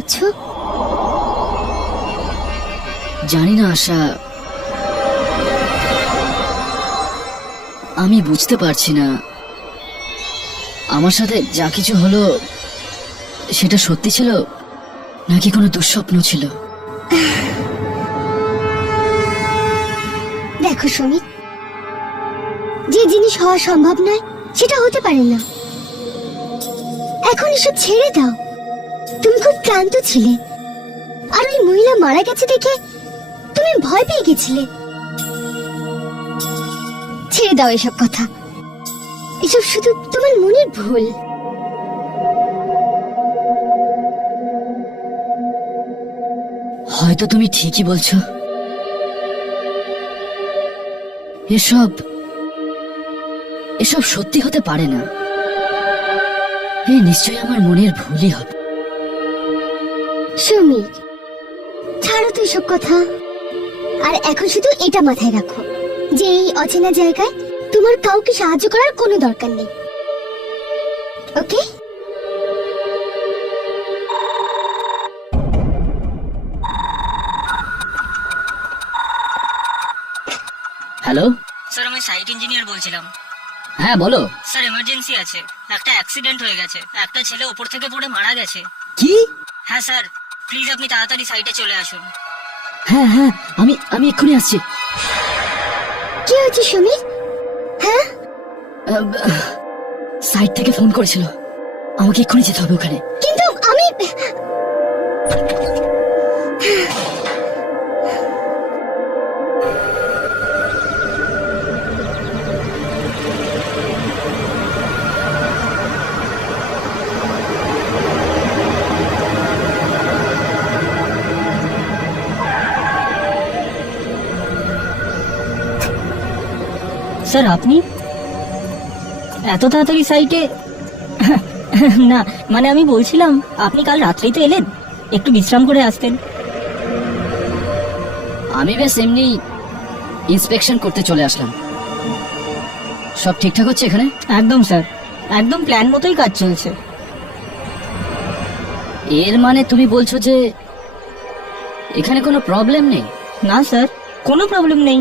করছো? জানি না আশা, আমি বুঝতে পারছি না আমার সাথে যা কিছু হলো সেটা সত্যি ছিল নাকি কোনো দুঃস্বপ্ন ছিল। দেখো সুমিত, যে জিনিস হওয়া সম্ভব নয় সেটা হতে পারে না। এখন এসব ছেড়ে দাও। তুমি খুব ক্লান্ত ছিলে, আর ওই মহিলা মারা গেছে দেখে তুমি ভয় পেয়ে গেছিলে। ছেড়ে দাও এসব কথা, এসব শুধু তোমার মনের ভুল। হয়তো তুমি ঠিকই বলছো, এসব এসব সত্যি হতে পারে না। নিশ্চয়ই আমার মনের ভুলই হবে। সুমিত, ছাড়ো তো এসব কথা। আর এখন শুধু এটা মাথায় রাখো যে এই অচেনা জায়গায় তোমার কাউকে সাহায্য করার কোনো দরকার নেই। ওকে? হ্যালো স্যার, আমি সাইট ইঞ্জিনিয়ার বলছিলাম। হ্যাঁ বলো। স্যার, এমার্জেন্সি আছে। একটা অ্যাক্সিডেন্ট হয়ে গেছে, একটা ছেলে উপর থেকে পড়ে মারা গেছে। কি? হ্যাঁ স্যার, প্লিজ আপনি তাড়াতাড়ি সাইটে চলে আসুন। হ্যাঁ হ্যাঁ, আমি আমি এক্ষুনি আসছি। কি হয়েছে সুমিত? হ্যাঁ, সাইট থেকে ফোন করেছিল, আমাকে এক্ষুনি যেতে হবে ওখানে। কিন্তু আমি স্যার, আপনি এত তাড়াতাড়ি সাইটে? না, মানে আমি বলছিলাম আপনি কাল রাত্রেই তো এলেন, একটু বিশ্রাম করে আসতেন। আমি বেশ এমনি ইন্সপেকশন করতে চলে আসলাম। সব ঠিকঠাক হচ্ছে এখানে? একদম স্যার, একদম প্ল্যান মতোই কাজ চলছে। এর মানে তুমি বলছো যে এখানে কোনো প্রবলেম নেই? না স্যার, কোনো প্রবলেম নেই।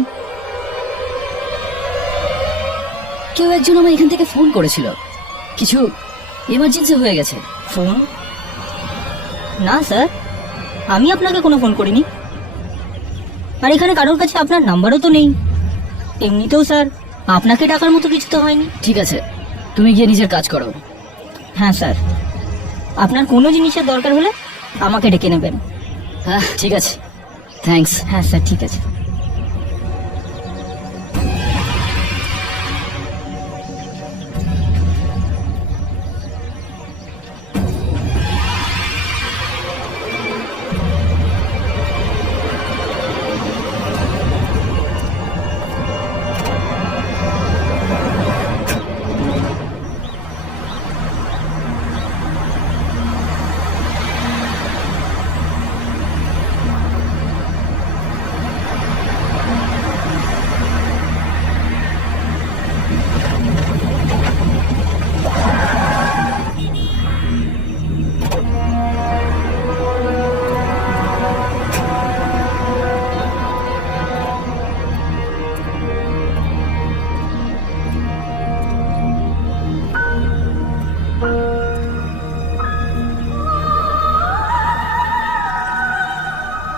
কেউ একজন আমার এখান থেকে ফোন করেছিল, কিছু ইমার্জেন্সি হয়ে গেছে। ফোন? না স্যার, আমি আপনাকে কোনো ফোন করিনি। আর এখানে কারোর কাছে আপনার নাম্বারও তো নেই। এমনিতেও স্যার, আপনাকে ডাকার মতো কিছু তো হয়নি। ঠিক আছে, তুমি গিয়ে নিজের কাজ করো। হ্যাঁ স্যার, আপনার কোনো জিনিসের দরকার হলে আমাকে ডেকে নেবেন। হ্যাঁ ঠিক আছে, থ্যাঙ্কস। হ্যাঁ স্যার, ঠিক আছে।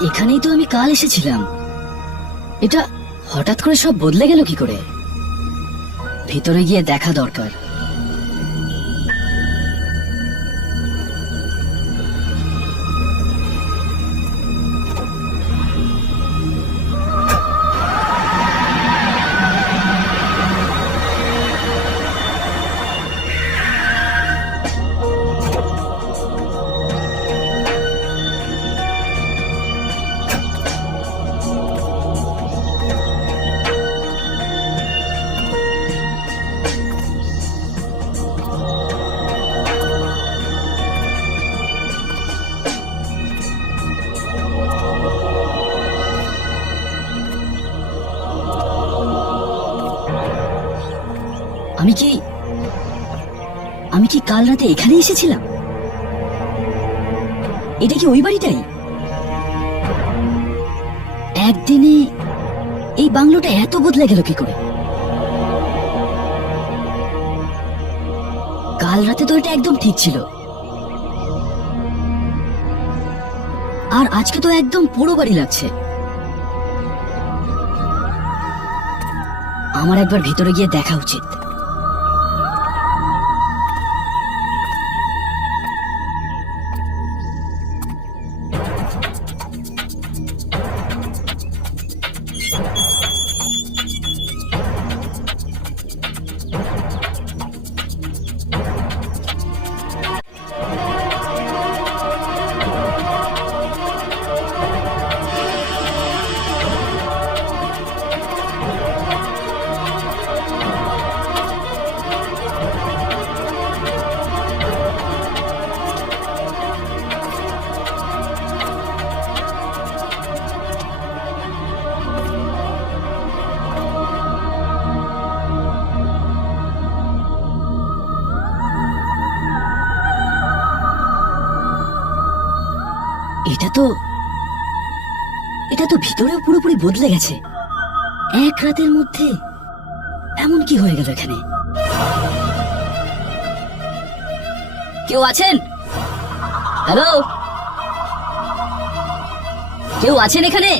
এখানেই তো আমি কাল এসেছিলাম, এটা হঠাৎ করে সব বদলে গেল কি করে? ভিতরে গিয়ে দেখা দরকার। আমি কি আমি কি কাল রাতে এখানে এসেছিলাম? এটা কি ওই বাড়িটাই? একদিনে এই বাংলোটা এত বদলে গেল কি করে? কাল রাতে তো এটা একদম ঠিক ছিল, আর আজকে তো একদম পুরো বাড়ি লাগছে। আমার একবার ভিতরে গিয়ে দেখা উচিত। এটা তো ভিতরেও পুরোপুরি বদলে গেছে। এক রাতের মধ্যে এমন কি হয়ে গেল এখানে? কেউ আছেন? হ্যালো, কেউ আছেন এখানে?